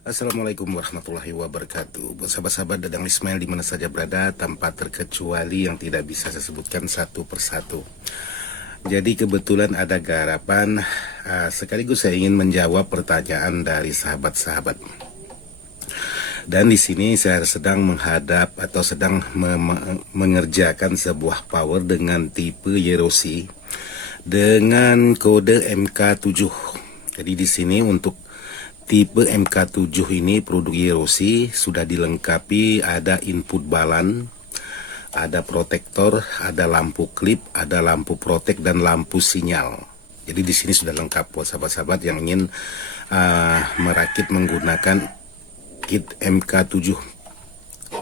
Assalamualaikum warahmatullahi wabarakatuh. Buat sahabat-sahabat Dadang Ismail di mana saja berada, tanpa terkecuali yang tidak bisa saya sebutkan satu persatu. Jadi kebetulan ada garapan, sekaligus saya ingin menjawab pertanyaan dari sahabat-sahabat. Dan di sini saya sedang menghadap atau sedang mengerjakan sebuah power dengan tipe Yerosi dengan kode MK7. Jadi di sini untuk tipe MK7 ini produk Yerosi sudah dilengkapi, ada input balan, ada protektor, ada lampu klip, ada lampu protek dan lampu sinyal. Jadi di sini sudah lengkap buat sahabat-sahabat yang ingin merakit menggunakan kit MK7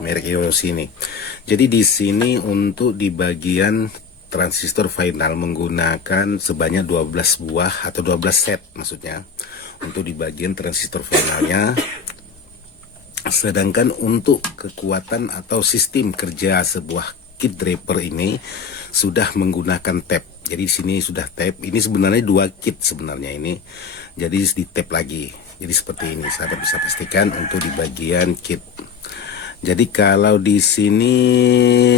merek Yerosi ini. Jadi di sini untuk di bagian transistor final menggunakan sebanyak 12 buah atau 12 set maksudnya untuk di bagian transistor finalnya. Sedangkan untuk kekuatan atau sistem kerja sebuah kit draper ini sudah menggunakan tap. Jadi di sini sudah tap. Ini sebenarnya dua kit sebenarnya ini. Jadi di tap lagi. Jadi seperti ini, sahabat bisa pastikan untuk di bagian kit. Jadi kalau di sini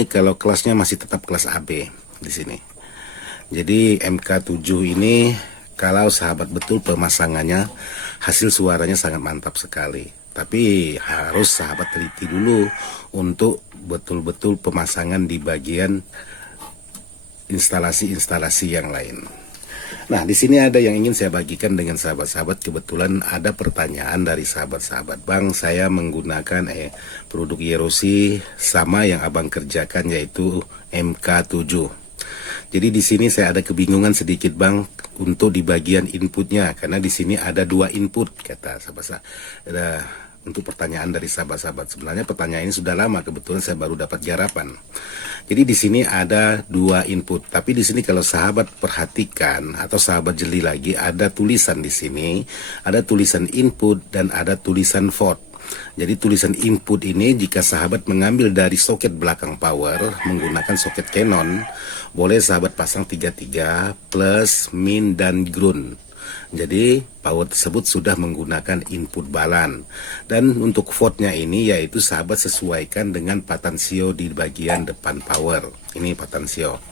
kalau kelasnya masih tetap kelas AB di sini. Jadi MK7 ini kalau sahabat betul pemasangannya, hasil suaranya sangat mantap sekali. Tapi harus sahabat teliti dulu untuk betul-betul pemasangan di bagian instalasi-instalasi yang lain. Nah, di sini ada yang ingin saya bagikan dengan sahabat-sahabat. Kebetulan ada pertanyaan dari sahabat-sahabat. Bang, saya menggunakan produk Yerosi sama yang abang kerjakan yaitu MK7. Jadi di sini saya ada kebingungan sedikit bang untuk di bagian inputnya, karena di sini ada dua input kata sahabat-sahabat. Untuk pertanyaan dari sahabat-sahabat, sebenarnya pertanyaan ini sudah lama, kebetulan saya baru dapat garapan. Jadi di sini ada dua input, tapi di sini kalau sahabat perhatikan atau sahabat jeli lagi, ada tulisan di sini, ada tulisan input dan ada tulisan vote. Jadi tulisan input ini jika sahabat mengambil dari soket belakang power menggunakan soket Canon, boleh sahabat pasang 33 plus, min dan ground. Jadi power tersebut sudah menggunakan input balan. Dan untuk vote-nya ini yaitu sahabat sesuaikan dengan patansio di bagian depan power. Ini patansio.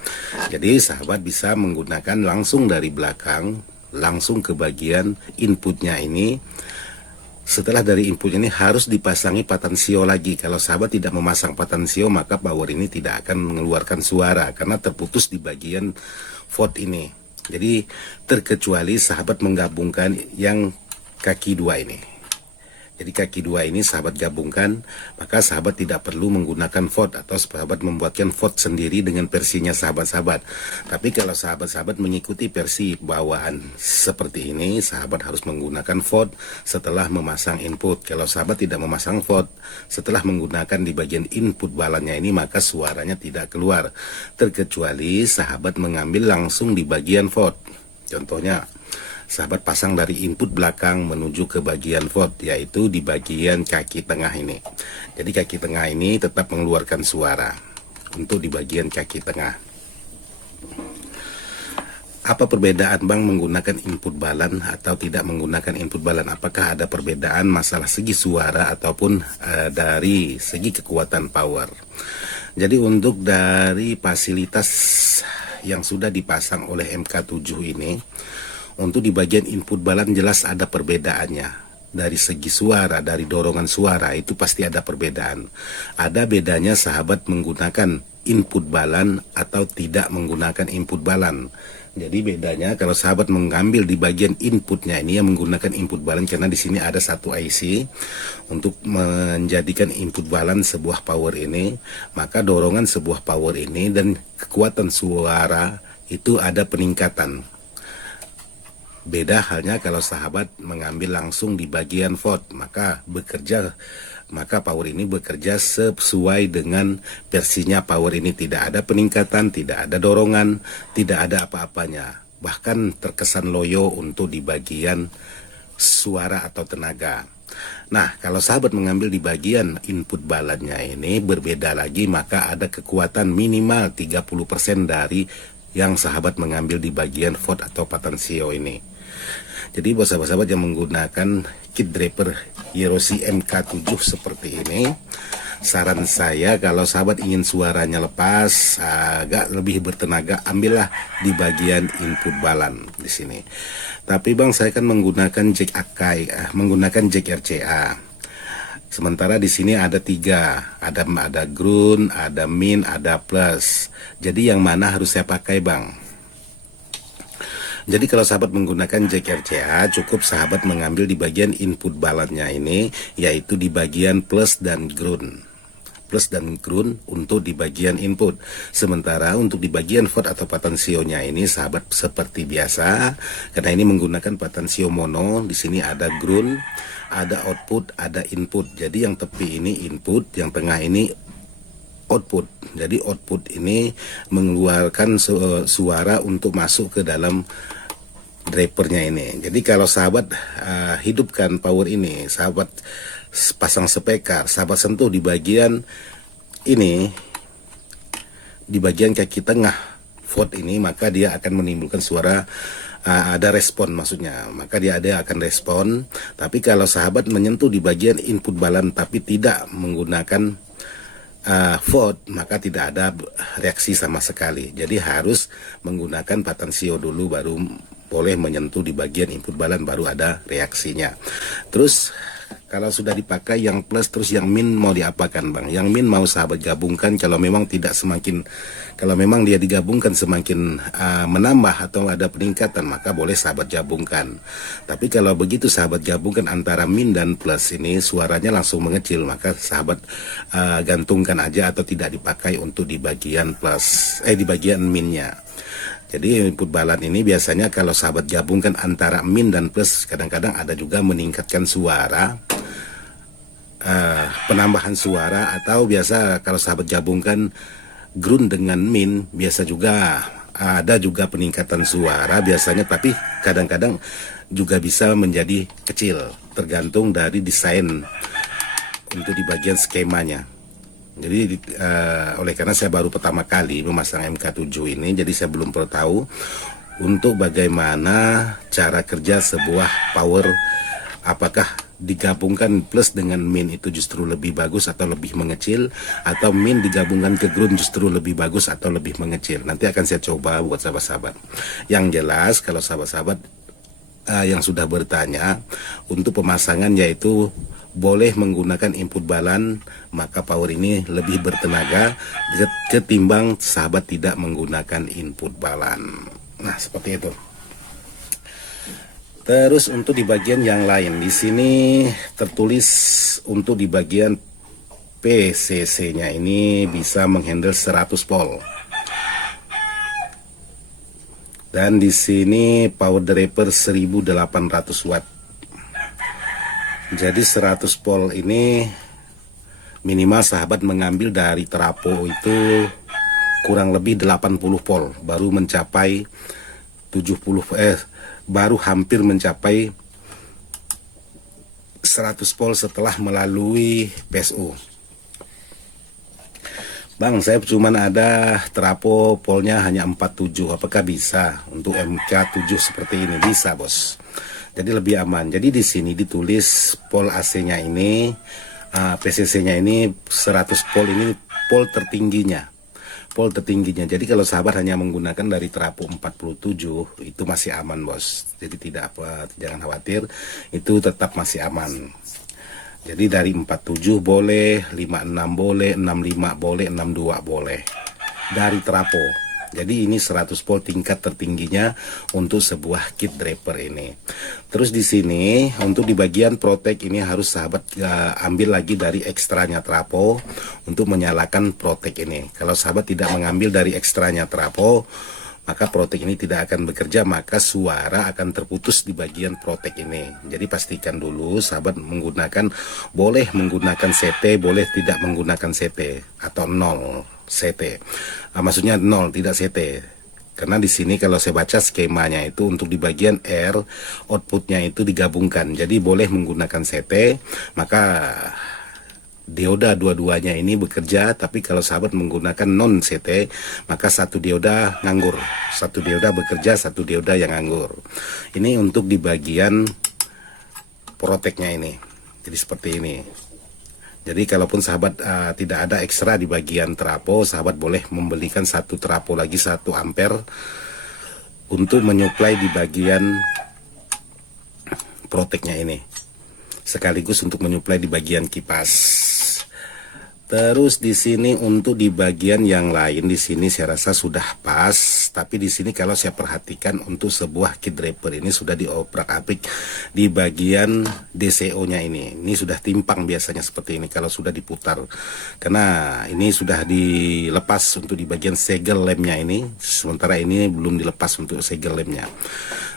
Jadi sahabat bisa menggunakan langsung dari belakang langsung ke bagian inputnya ini. Setelah dari input ini harus dipasangi patansio lagi. Kalau sahabat tidak memasang patansio, maka power ini tidak akan mengeluarkan suara karena terputus di bagian vote ini. Jadi terkecuali sahabat menggabungkan yang kaki dua ini. Jadi kaki dua ini sahabat gabungkan, maka sahabat tidak perlu menggunakan vote atau sahabat membuatkan vote sendiri dengan versinya sahabat-sahabat. Tapi kalau sahabat-sahabat mengikuti versi bawaan seperti ini, sahabat harus menggunakan vote setelah memasang input. Kalau sahabat tidak memasang vote setelah menggunakan di bagian input balannya ini, maka suaranya tidak keluar. Terkecuali sahabat mengambil langsung di bagian vote. Contohnya, sahabat pasang dari input belakang menuju ke bagian vote, yaitu di bagian kaki tengah ini. Jadi kaki tengah ini tetap mengeluarkan suara untuk di bagian kaki tengah. Apa perbedaan bang menggunakan input balan atau tidak menggunakan input balan? Apakah ada perbedaan masalah segi suara ataupun dari segi kekuatan power? Jadi untuk dari fasilitas yang sudah dipasang oleh MK7 ini, untuk di bagian input balan jelas ada perbedaannya. Dari segi suara, dari dorongan suara itu pasti ada perbedaan. Ada bedanya sahabat menggunakan input balan atau tidak menggunakan input balan. Jadi bedanya kalau sahabat mengambil di bagian inputnya ini yang menggunakan input balan, karena di sini ada satu IC untuk menjadikan input balan sebuah power ini, maka dorongan sebuah power ini dan kekuatan suara itu ada peningkatan. Beda halnya kalau sahabat mengambil langsung di bagian vote, maka power ini bekerja sesuai dengan versinya power ini, tidak ada peningkatan, tidak ada dorongan, tidak ada apa-apanya. Bahkan terkesan loyo untuk di bagian suara atau tenaga. Nah, kalau sahabat mengambil di bagian input balannya ini berbeda lagi, maka ada kekuatan minimal 30% dari yang sahabat mengambil di bagian vote atau patansio ini. Jadi buat sahabat-sahabat yang menggunakan kit draper Yerosi MK7 seperti ini. Saran saya kalau sahabat ingin suaranya lepas, agak lebih bertenaga, ambillah di bagian input balan di sini. Tapi bang, saya akan menggunakan jack Akai, menggunakan jack RCA. Sementara di sini ada 3, ada ground, ada min, ada plus. Jadi yang mana harus saya pakai bang? Jadi kalau sahabat menggunakan jack RCA, cukup sahabat mengambil di bagian input balannya ini, yaitu di bagian plus dan ground. Plus dan ground untuk di bagian input. Sementara untuk di bagian vote atau patensionya ini sahabat seperti biasa, karena ini menggunakan patensio mono. Di sini ada ground, ada output, ada input. Jadi yang tepi ini input, yang tengah ini output. Jadi output ini mengeluarkan suara untuk masuk ke dalam drapernya ini. Jadi kalau sahabat hidupkan power ini, sahabat pasang spekar, sahabat sentuh di bagian ini, di bagian kaki tengah vote ini, maka dia akan menimbulkan suara, ada respon maksudnya, maka dia akan respon. Tapi kalau sahabat menyentuh di bagian input balan tapi tidak menggunakan vote, maka tidak ada reaksi sama sekali. Jadi harus menggunakan patensio dulu, baru boleh menyentuh di bagian input balan, baru ada reaksinya. Terus kalau sudah dipakai yang plus, terus yang min mau diapakan bang? Yang min mau sahabat gabungkan, kalau memang kalau memang dia digabungkan semakin menambah atau ada peningkatan, maka boleh sahabat gabungkan. Tapi kalau begitu sahabat gabungkan antara min dan plus ini, suaranya langsung mengecil, maka sahabat gantungkan aja atau tidak dipakai untuk di bagian plus, di bagian minnya. Jadi input balan ini biasanya kalau sahabat gabungkan antara min dan plus, kadang-kadang ada juga meningkatkan suara, penambahan suara, atau biasa kalau sahabat gabungkan ground dengan min, biasa juga ada juga peningkatan suara biasanya, tapi kadang-kadang juga bisa menjadi kecil, tergantung dari desain untuk di bagian skemanya. Jadi oleh karena saya baru pertama kali memasang MK7 ini, jadi saya belum perlu tahu untuk bagaimana cara kerja sebuah power, apakah digabungkan plus dengan min itu justru lebih bagus atau lebih mengecil, atau min digabungkan ke ground justru lebih bagus atau lebih mengecil. Nanti akan saya coba buat sahabat-sahabat. Yang jelas kalau sahabat-sahabat yang sudah bertanya, untuk pemasangan yaitu boleh menggunakan input balan, maka power ini lebih bertenaga ketimbang sahabat tidak menggunakan input balan. Nah, seperti itu. Terus untuk di bagian yang lain, di sini tertulis untuk di bagian PCC-nya ini bisa menghandle 100 volt. Dan di sini power draper 1800 watt. Jadi 100 volt ini minimal sahabat mengambil dari trapo itu kurang lebih 80 volt baru mencapai 70 baru hampir mencapai 100 volt setelah melalui PSU. Bang, saya cuman ada trapo polnya hanya 47, apakah bisa untuk MK7 seperti ini? Bisa bos, jadi lebih aman. Jadi di sini ditulis pol AC-nya ini, PCC-nya ini 100 volt, ini pol tertingginya. Pol tertingginya. Jadi kalau sahabat hanya menggunakan dari trapo 47 itu masih aman bos. Jadi tidak apa, jangan khawatir, itu tetap masih aman. Jadi dari 47 boleh, 56 boleh, 65 boleh, 62 boleh. Dari trapo. Jadi ini 100 volt tingkat tertingginya untuk sebuah kit draper ini. Terus di sini untuk di bagian protek ini harus sahabat ambil lagi dari ekstranya trapo untuk menyalakan protek ini. Kalau sahabat tidak mengambil dari ekstranya trapo, maka protek ini tidak akan bekerja, maka suara akan terputus di bagian protek ini. Jadi pastikan dulu sahabat boleh menggunakan CT, boleh tidak menggunakan CT atau 0 CT. Maksudnya 0 tidak CT. Karena di sini kalau saya baca skemanya itu untuk di bagian R outputnya itu digabungkan. Jadi boleh menggunakan CT, maka dioda dua-duanya ini bekerja. Tapi kalau sahabat menggunakan non CT, maka satu dioda nganggur, satu dioda bekerja, satu dioda yang nganggur. Ini untuk di bagian proteknya ini. Jadi seperti ini. Jadi kalaupun sahabat tidak ada ekstra di bagian trafo, sahabat boleh membelikan satu trafo lagi 1 ampere untuk menyuplai di bagian proteknya ini. Sekaligus untuk menyuplai di bagian kipas. Terus di sini untuk di bagian yang lain di sini saya rasa sudah pas, tapi di sini kalau saya perhatikan untuk sebuah kit draper ini sudah diobrak-abrik di bagian DCO-nya ini. Ini sudah timpang biasanya seperti ini kalau sudah diputar. Karena ini sudah dilepas untuk di bagian segel lemnya ini, sementara ini belum dilepas untuk segel lemnya.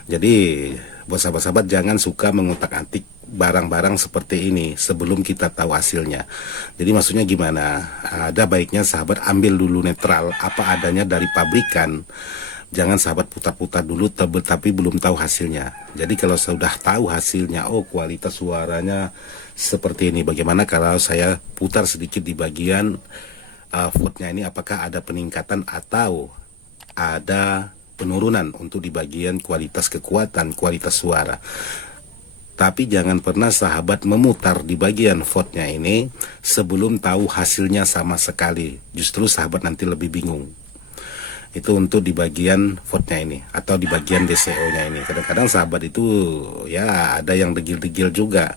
Jadi buat sahabat-sahabat jangan suka mengutak-atik barang-barang seperti ini sebelum kita tahu hasilnya. Jadi maksudnya gimana? Ada baiknya sahabat ambil dulu netral apa adanya dari pabrikan. Jangan sahabat putar-putar dulu tapi belum tahu hasilnya. Jadi kalau sudah tahu hasilnya, oh kualitas suaranya seperti ini. Bagaimana kalau saya putar sedikit di bagian footnya ini, apakah ada peningkatan atau ada penurunan untuk di bagian kualitas kekuatan, kualitas suara. Tapi jangan pernah sahabat memutar di bagian footnya ini sebelum tahu hasilnya sama sekali. Justru sahabat nanti lebih bingung. Itu untuk di bagian footnya ini atau di bagian DCO-nya ini. Kadang-kadang sahabat itu ya ada yang degil-degil juga.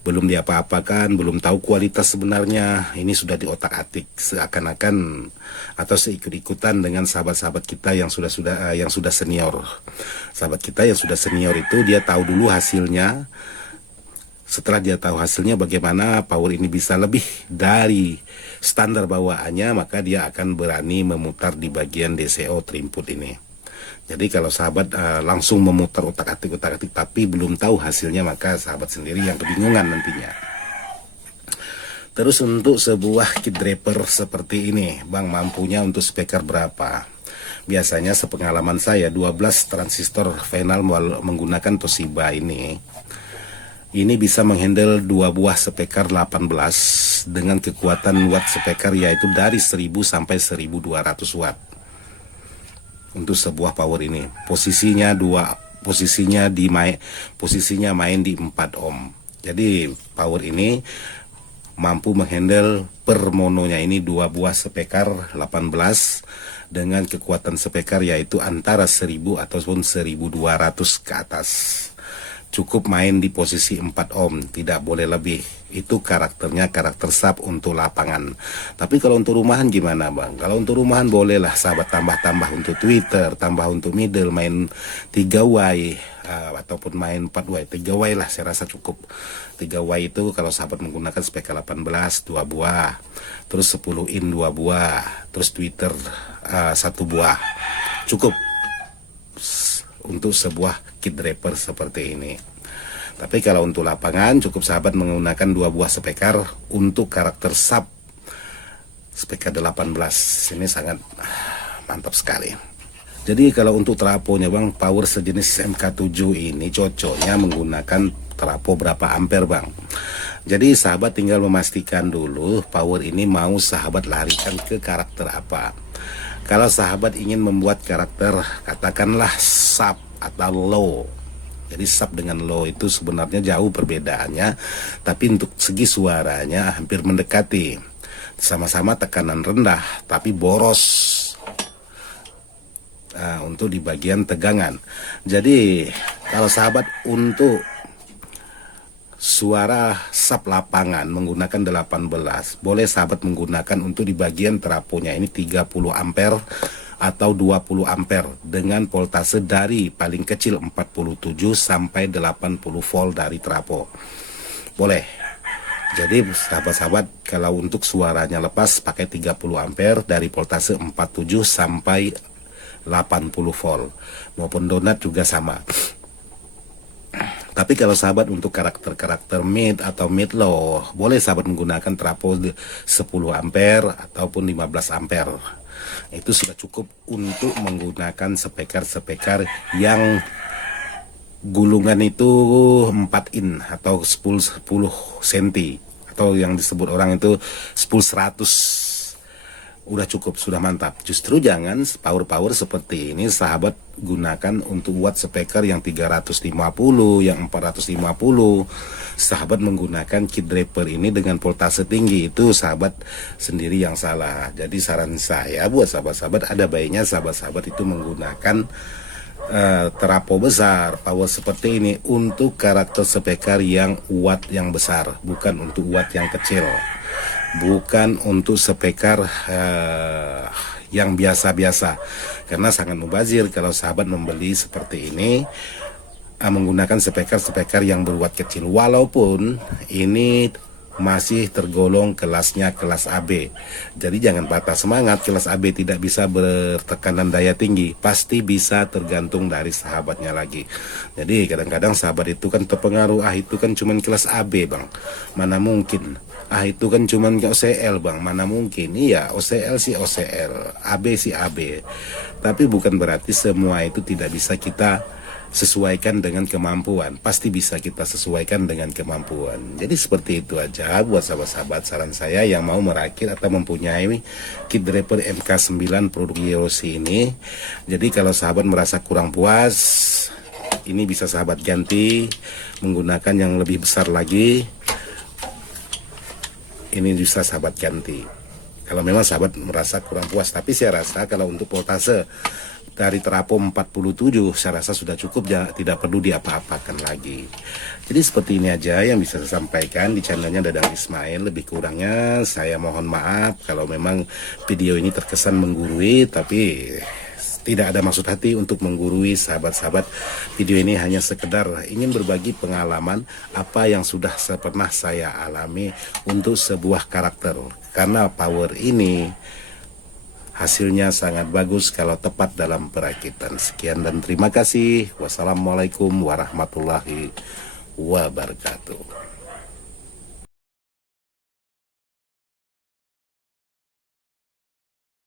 Belum diapa-apakan, belum tahu kualitas sebenarnya. Ini sudah diotak-atik seakan-akan atau seikut-ikutan dengan sahabat-sahabat kita yang sudah senior. Sahabat kita yang sudah senior itu dia tahu dulu hasilnya. Setelah dia tahu hasilnya bagaimana power ini bisa lebih dari standar bawaannya, maka dia akan berani memutar di bagian DCO terinput ini. Jadi kalau sahabat langsung memutar otak-atik tapi belum tahu hasilnya, maka sahabat sendiri yang kebingungan nantinya. Terus untuk sebuah kit draper seperti ini, Bang, mampunya untuk speaker berapa? Biasanya sepengalaman saya 12 transistor final menggunakan Toshiba ini bisa menghandle 2 buah speaker 18 dengan kekuatan watt speaker yaitu dari 1000 sampai 1200 watt. Untuk sebuah power ini posisinya main di 4 ohm. Jadi power ini mampu menghandle per mononya ini 2 buah speaker 18 dengan kekuatan speaker yaitu antara 1000 ataupun 1200 ke atas. Cukup main di posisi 4 ohm, tidak boleh lebih. Itu karakternya karakter sub untuk lapangan. Tapi kalau untuk rumahan gimana, Bang? Kalau untuk rumahan bolehlah sahabat tambah-tambah untuk Twitter, tambah untuk middle, main 3W ataupun main 4W. 3W lah saya rasa cukup. 3W itu kalau sahabat menggunakan speaker 18 2 buah, terus 10 in 2 buah, terus Twitter 1 buah. Cukup untuk sebuah kit draper seperti ini. Tapi kalau untuk lapangan cukup sahabat menggunakan 2 buah speaker untuk karakter sub speaker 18. Ini sangat mantap sekali. Jadi kalau untuk trafonya, Bang, power sejenis MK7 ini cocoknya menggunakan trafo berapa ampere, Bang? Jadi sahabat tinggal memastikan dulu power ini mau sahabat larikan ke karakter apa. Kalau sahabat ingin membuat karakter katakanlah sub atau low, jadi sub dengan low itu sebenarnya jauh perbedaannya, tapi untuk segi suaranya hampir mendekati. Sama-sama tekanan rendah tapi boros untuk di bagian tegangan. Jadi kalau sahabat untuk suara sub lapangan menggunakan 18, boleh sahabat menggunakan untuk di bagian trafonya ini 30 ampere atau 20 ampere dengan voltase dari paling kecil 47 sampai 80 volt dari trafo. Boleh. Jadi sahabat-sahabat kalau untuk suaranya lepas pakai 30 ampere dari voltase 47 sampai 80 volt. Maupun donat juga sama. Tapi kalau sahabat untuk karakter-karakter mid atau mid low, boleh sahabat menggunakan trafo 10 ampere ataupun 15 ampere. Itu sudah cukup untuk menggunakan speaker-speaker yang gulungan itu 4 in atau 10 cm atau yang disebut orang itu 10-100. udah cukup, sudah mantap. Justru jangan power-power seperti ini sahabat gunakan untuk watt speaker yang 350, yang 450. Sahabat menggunakan kit draper ini dengan voltase tinggi, itu sahabat sendiri yang salah. Jadi saran saya buat sahabat-sahabat, ada baiknya sahabat-sahabat itu menggunakan terapo besar, power seperti ini untuk karakter speaker yang watt yang besar, bukan untuk watt yang kecil. Bukan untuk speaker yang biasa-biasa, karena sangat mubazir kalau sahabat membeli seperti ini menggunakan speaker yang berwatt kecil, walaupun ini masih tergolong kelasnya kelas AB. Jadi jangan patah semangat, kelas AB tidak bisa bertekanan daya tinggi, pasti bisa, tergantung dari sahabatnya lagi. Jadi kadang-kadang sahabat itu kan terpengaruh, itu kan cuman kelas AB bang, mana mungkin. Itu kan cuman OCL bang, mana mungkin. Iya, OCL sih OCL, AB sih AB. Tapi bukan berarti semua itu tidak bisa kita sesuaikan dengan kemampuan. Pasti bisa kita sesuaikan dengan kemampuan. Jadi seperti itu aja buat sahabat-sahabat, saran saya yang mau merakit atau mempunyai kit draper MK9 produk Yerosi ini. Jadi kalau sahabat merasa kurang puas, ini bisa sahabat ganti menggunakan yang lebih besar lagi. Ini bisa sahabat ganti kalau memang sahabat merasa kurang puas. Tapi saya rasa kalau untuk voltase dari terapo 47 saya rasa sudah cukup, ya, tidak perlu diapa-apakan lagi. Jadi seperti ini aja yang bisa saya sampaikan di channelnya Dadang Ismail. Lebih kurangnya saya mohon maaf kalau memang video ini terkesan menggurui, tapi tidak ada maksud hati untuk menggurui sahabat-sahabat. Video ini hanya sekedar ingin berbagi pengalaman apa yang sudah pernah saya alami untuk sebuah karakter. Karena power ini hasilnya sangat bagus kalau tepat dalam perakitan. Sekian dan terima kasih. Wassalamualaikum warahmatullahi wabarakatuh.